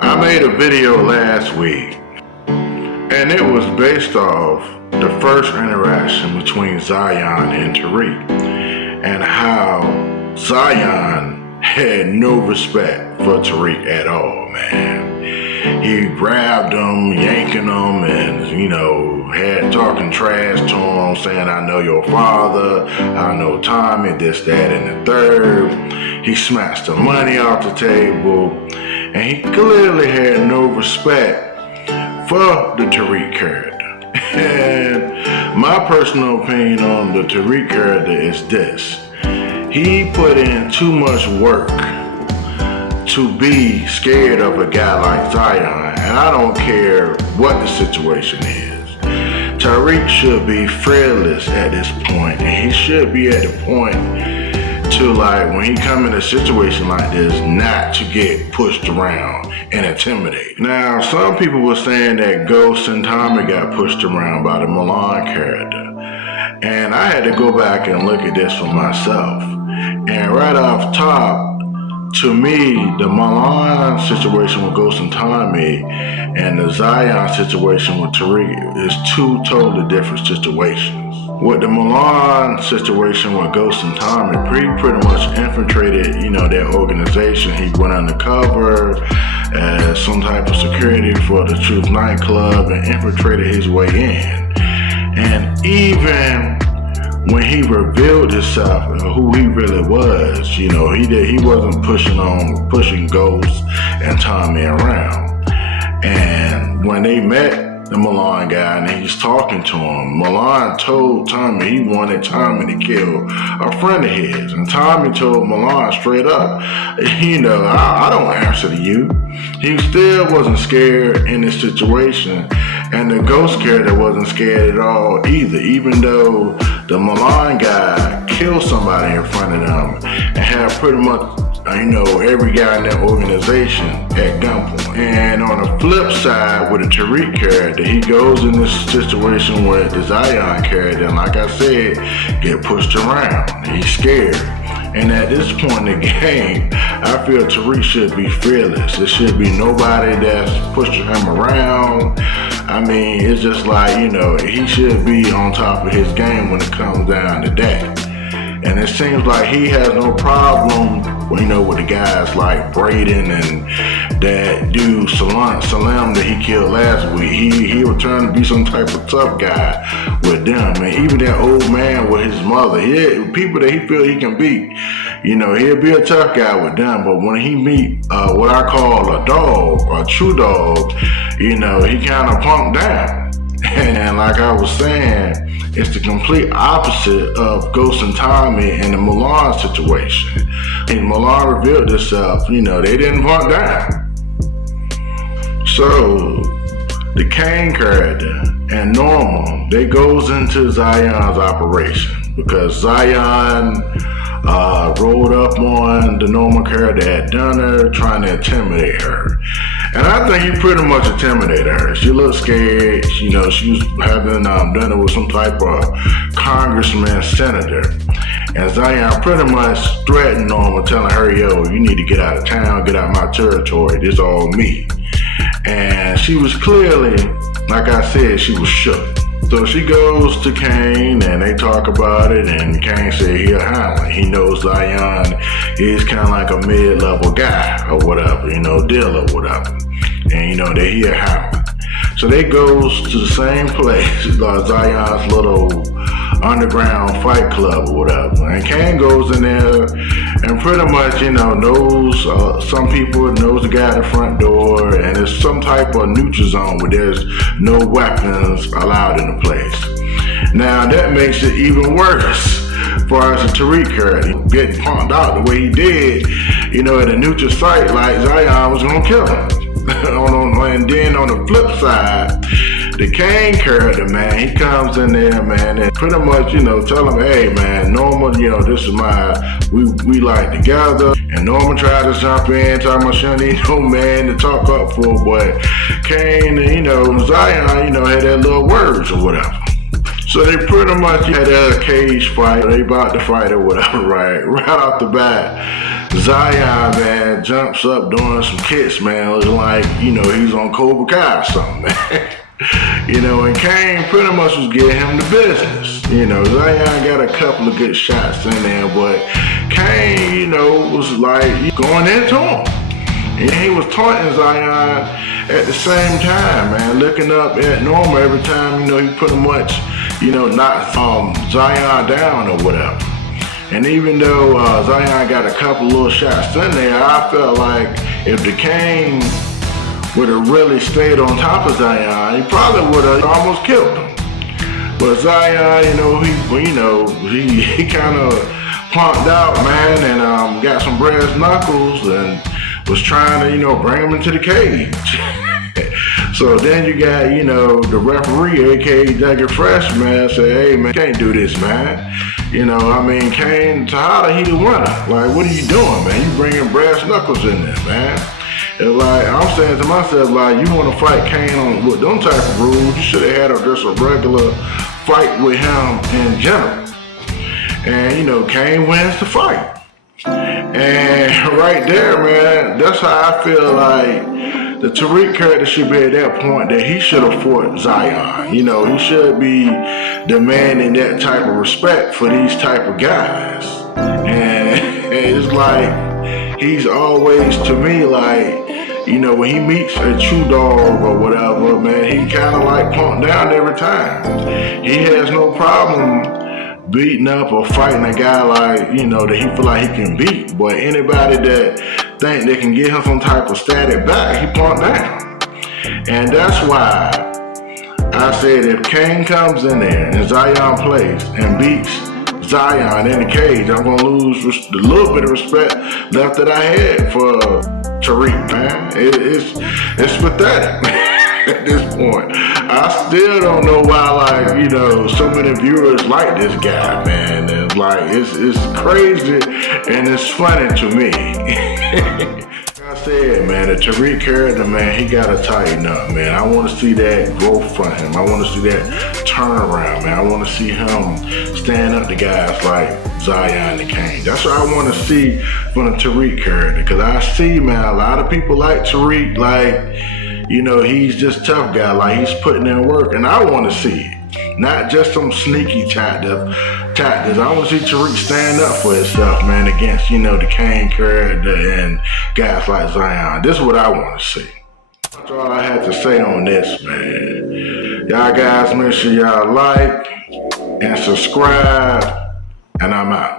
I made a video last week, and it was based off the first interaction between Zion and Tariq, and how Zion had no respect for Tariq at all, man. He grabbed him, yanking him, and, had talking trash to him, saying, I know your father, I know Tommy, this, that, and the third. He smashed the money off the table, and he clearly had no respect for the Tariq character. And my personal opinion on the Tariq character is this. He put in too much work to be scared of a guy like Zion, and I don't care what the situation is. Tariq should be fearless at this point, and he should be at the point to, like, when he come in a situation like this, not to get pushed around and intimidated. Now, some people were saying that Ghost and Tommy got pushed around by the Milan character, and I had to go back and look at this for myself. And right off top, to me, the Milan situation with Ghost and Tommy and the Zion situation with Tariq is two totally different situations. With the Milan situation with Ghost and Tommy, pretty much infiltrated, their organization. He went undercover as some type of security for the Truth nightclub and infiltrated his way in. And even when he revealed himself and who he really was, he wasn't pushing Ghost and Tommy around. And when they met the Milan guy and he's talking to him, Milan told Tommy he wanted Tommy to kill a friend of his. And Tommy told Milan straight up, I don't answer to you. He still wasn't scared in this situation. And the Ghost character wasn't scared at all either, even though the Milan guy killed somebody in front of them and had pretty much, every guy in that organization at gunpoint. And on the flip side, with the Tariq character, he goes in this situation with the Zion character, and like I said, get pushed around. He's scared. And at this point in the game, I feel Tariq should be fearless. There should be nobody that's pushing him around. It's just like, he should be on top of his game when it comes down to that. And it seems like he has no problem, with the guys like Braden and that dude Salam that he killed last week. He returned to be some type of tough guy with them. And even that old man with his mother, people that he feel he can beat, he'll be a tough guy with them. But when he meet what I call a dog, a true dog, he kind of punked down. And like I was saying, it's the complete opposite of Ghost and Tommy and the Milan situation. And Milan revealed itself, they didn't punk down. So, the Cane character and Normal, they goes into Zion's operation because Zion rolled up on the Normal character at dinner, trying to intimidate her. And I think he pretty much intimidated her. She looked scared. She was having dinner with some type of congressman, senator. And Zion pretty much threatened Norma, telling her, yo, you need to get out of town, get out of my territory. This is all me. And she was clearly, like I said, she was shook. So she goes to Cane and they talk about it, and Cane said he'll handle it. He knows Zion is kind of like a mid-level guy or whatever, dealer or whatever. And that he'll handle it. So they goes to the same place, Zion's little underground fight club or whatever. And Cane goes in there and pretty much, knows some people, knows the guy at the front door, and it's some type of neutral zone where there's no weapons allowed in the place. Now that makes it even worse as far as the Tariq character getting punked out the way he did, at a neutral site, like Zion was gonna kill him. And then on the flip side, the Cane character, man, he comes in there, man, and pretty much, tell him, hey, man, Norma, this is we like together. And Norma tried to jump in, talking about she don't need no man to talk up for, but Cane, and Zion, had that little words or whatever. So they pretty much had a cage fight. They about to fight or whatever, right off the bat. Zion, man, jumps up doing some kicks, man. It was like, he's on Cobra Kai or something, man. And Cane pretty much was getting him the business. Zion got a couple of good shots in there, but Cane, was like going into him. And he was taunting Zion at the same time, man, looking up at Norma every time, he pretty much, knocked Zion down or whatever. And even though Zion got a couple little shots in there, I felt like if the Cane would have really stayed on top of Zion, he probably would have almost killed him. But Zion, he kind of punked out, man, and got some brass knuckles and was trying to, bring him into the cage. So then you got, the referee, aka Jagger Fresh, man, say, hey, man, can't do this, man. Cane, Tejada, he the winner. Like, what are you doing, man? You bringing brass knuckles in there, man. And like, I'm saying to myself, like, you want to fight Cane on with them type of rules, you should have had just a regular fight with him in general. And, Cane wins the fight. And right there, man, that's how I feel like the Tariq character should be at that point, that he should have fought Zion. He should be demanding that type of respect for these type of guys. And it's like, he's always, to me, like, when he meets a true dog or whatever, man, he kind of like punked down every time. He has no problem beating up or fighting a guy like, that he feel like he can beat. But anybody that think they can get him some type of static back, he punked down. And that's why I said if Cane comes in there and Zion plays and beats Zion in the cage, I'm going to lose the little bit of respect left that I had for Tariq, man. It's pathetic. At this point, I still don't know why, so many viewers like this guy, man. It's like, it's crazy and it's funny to me. Like I said, man, the Tariq character, man, he gotta tighten up, man. I want to see that growth from him. I want to see that turnaround, man. I want to see him stand up to guys like Zion and Cane. That's what I want to see from the Tariq character, because I see, man, a lot of people like Tariq, like, he's just tough guy, like he's putting in work, and I want to see it. Not just some sneaky tactics. I want to see Tariq stand up for himself, man, against, the Cane character and guys like Zion. This is what I want to see. That's all I had to say on this, man. Y'all guys, make sure y'all like and subscribe, and I'm out.